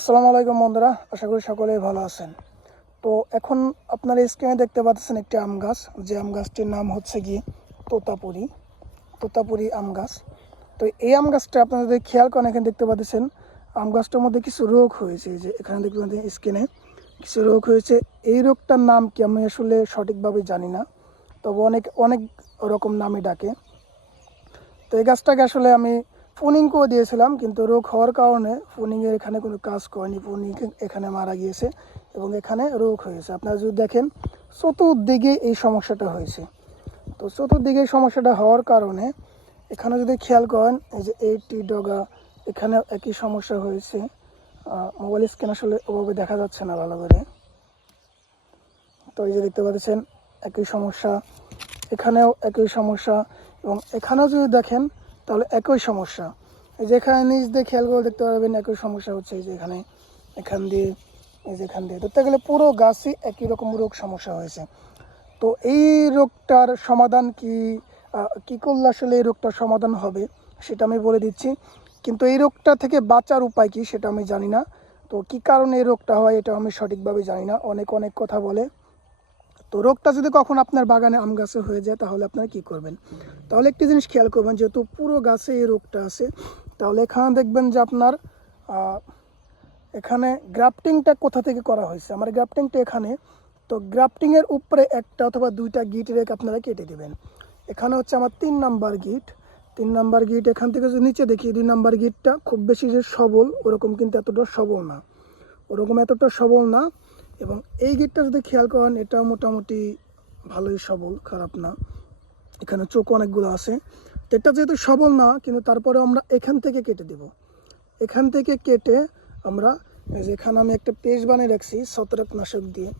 আসসালামু আলাইকুম বন্ধুরা, আশা করি সকলেই ভালো আছেন। তো এখন আপনারা স্ক্রিনে দেখতে পাচ্ছেন একটি আম গাছ, যে আম গাছটির নাম হচ্ছে গিয়ে তোতাপুরি তোতাপুরি আম গাছ। তো এই আম গাছটা আপনারা যদি খেয়াল করেন, এখানে দেখতে পাচ্ছেন, আম গাছটার মধ্যে কিছু রোগ হয়েছে। যে এখানে দেখতে পাচ্ছেন স্ক্রিনে কিছু রোগ হয়েছে। এই রোগটার নাম কি আমি আসলে সঠিকভাবে জানি না, তবে অনেক অনেক রকম নামে ডাকে। তো এই গাছটাকে আসলে আমি ফোনিং করে দিয়েছিলাম, কিন্তু রোগ হওয়ার কারণে ফোনিংয়ের এখানে কোনো কাজ করেনি। ফোনিং এখানে মারা গিয়েছে এবং এখানে রোগ হয়েছে। আপনারা যদি দেখেন, চতুর্দিকে এই সমস্যাটা হয়েছে। তো চতুর্দিকে সমস্যাটা হওয়ার কারণে এখানে যদি খেয়াল করেন, এই যে এইটি ডগা, এখানে একই সমস্যা হয়েছে। মোবাইল স্ক্রিন আসলে ওভাবে দেখা যাচ্ছে না ভালো করে। তো এই যে দেখতে পাচ্ছেন, একই সমস্যা, এখানেও একই সমস্যা এবং এখানেও যদি দেখেন তাহলে একই সমস্যা। এই যে এখানে নিচ দিয়ে খেয়াল করে দেখতে পারবেন একই সমস্যা হচ্ছে এই যে এখানে, এখান দিয়ে, এই যে এখান দিয়ে। ধরতে গেলে পুরো গাছই একই রকম রোগ সমস্যা হয়েছে। তো এই রোগটার সমাধান কি কি করলে আসলে এই রোগটার সমাধান হবে সেটা আমি বলে দিচ্ছি। কিন্তু এই রোগটা থেকে বাঁচার উপায় কি সেটা আমি জানি না। তো কি কারণে এই রোগটা হয় এটা আমি সঠিকভাবে জানি না। অনেক অনেক কথা বলে। তো রোগটা যদি কখন আপনার বাগানে আম গাছে হয়ে যায়, তাহলে আপনারা কি করবেন? তাহলে একটি জিনিস খেয়াল করবেন, যেহেতু পুরো গাছে এই রোগটা আছে, তাহলে এখানে দেখবেন যে আপনার এখানে গ্রাফটিংটা কোথা থেকে করা হয়েছে? আমার গ্রাফটিংটা এখানে। তো গ্রাফটিংয়ের উপরে একটা অথবা দুইটা গিট রেখে আপনারা কেটে দেবেন। এখানে হচ্ছে আমার তিন নাম্বার গিট। তিন নাম্বার গিট, এখান থেকে যদি নিচে দেখি দুই, নাম্বার গিটটা খুব বেশি যে সবল, ওরকম কিন্তু এতটা সবল না। ওরকম এতটা সবল না। এবং এই গিটটা যদি খেয়াল করেন, এটা মোটামুটি ভালোই সবল, খারাপ না। এখানে চোখ অনেকগুলো আছে। এটা যেহেতু সবল না, কিন্তু তারপরে আমরা এখান থেকে কেটে দেব। এখান থেকে কেটে আমরা এই যে এখানে আমি একটা পেস্ট বানিয়ে রাখছি, ছত্রাকনাশক দিয়ে।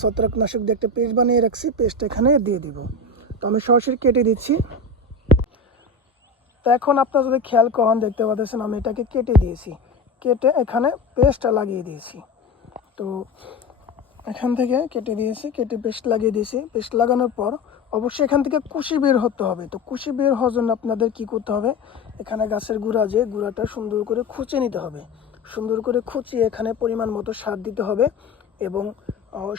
ছত্রাকনাশক দিয়ে একটা পেস্ট বানিয়ে রাখছি পেস্ট এখানে দিয়ে দিব। তো আমি সরাসরি কেটে দিচ্ছি। তো এখন আপনারা যদি খেয়াল করেন, দেখতে পাচ্ছেন আমি এটাকে কেটে দিয়েছি। কেটে এখানে পেস্টটা লাগিয়ে দিয়েছি। তো এখান থেকে কেটে দিয়েছি, কেটে পেস্ট লাগিয়ে দিয়েছি। পেস্ট লাগানোর পর অবশ্যই এখান থেকে কুশি বের হতে হবে। তো কুশি বের হওয়ার জন্য আপনাদের কি করতে হবে? এখানে গাছের গুঁড়া যে গুঁড়াটা সুন্দর করে খুঁচে নিতে হবে। সুন্দর করে খুঁচিয়ে এখানে পরিমাণ মতো সার দিতে হবে এবং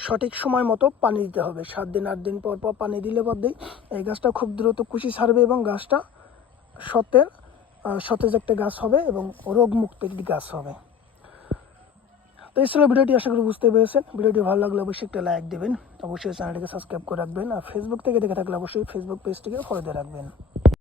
সঠিক সময় মতো পানি দিতে হবে। সাত দিন, আট দিন পর পর পানি দিলে পর দিয়ে এই গাছটা খুব দ্রুত কুশি ছাড়বে এবং গাছটা সতের সতেজ একটা গাছ হবে এবং রোগমুক্ত একটি গাছ হবে। তো এই ছিল ভিডিওটি, আশা করি বুঝতে পেরেছেন। ভিডিওটি ভালো লাগলে অবশ্যই একটা লাইক দেবেন। অবশ্যই চ্যানেলটিকে সাবস্ক্রাইব করে রাখবেন। আর ফেসবুক থেকে দেখে থাকলে অবশ্যই ফেসবুক পেজটিকে ফলো দিয়ে রাখবেন।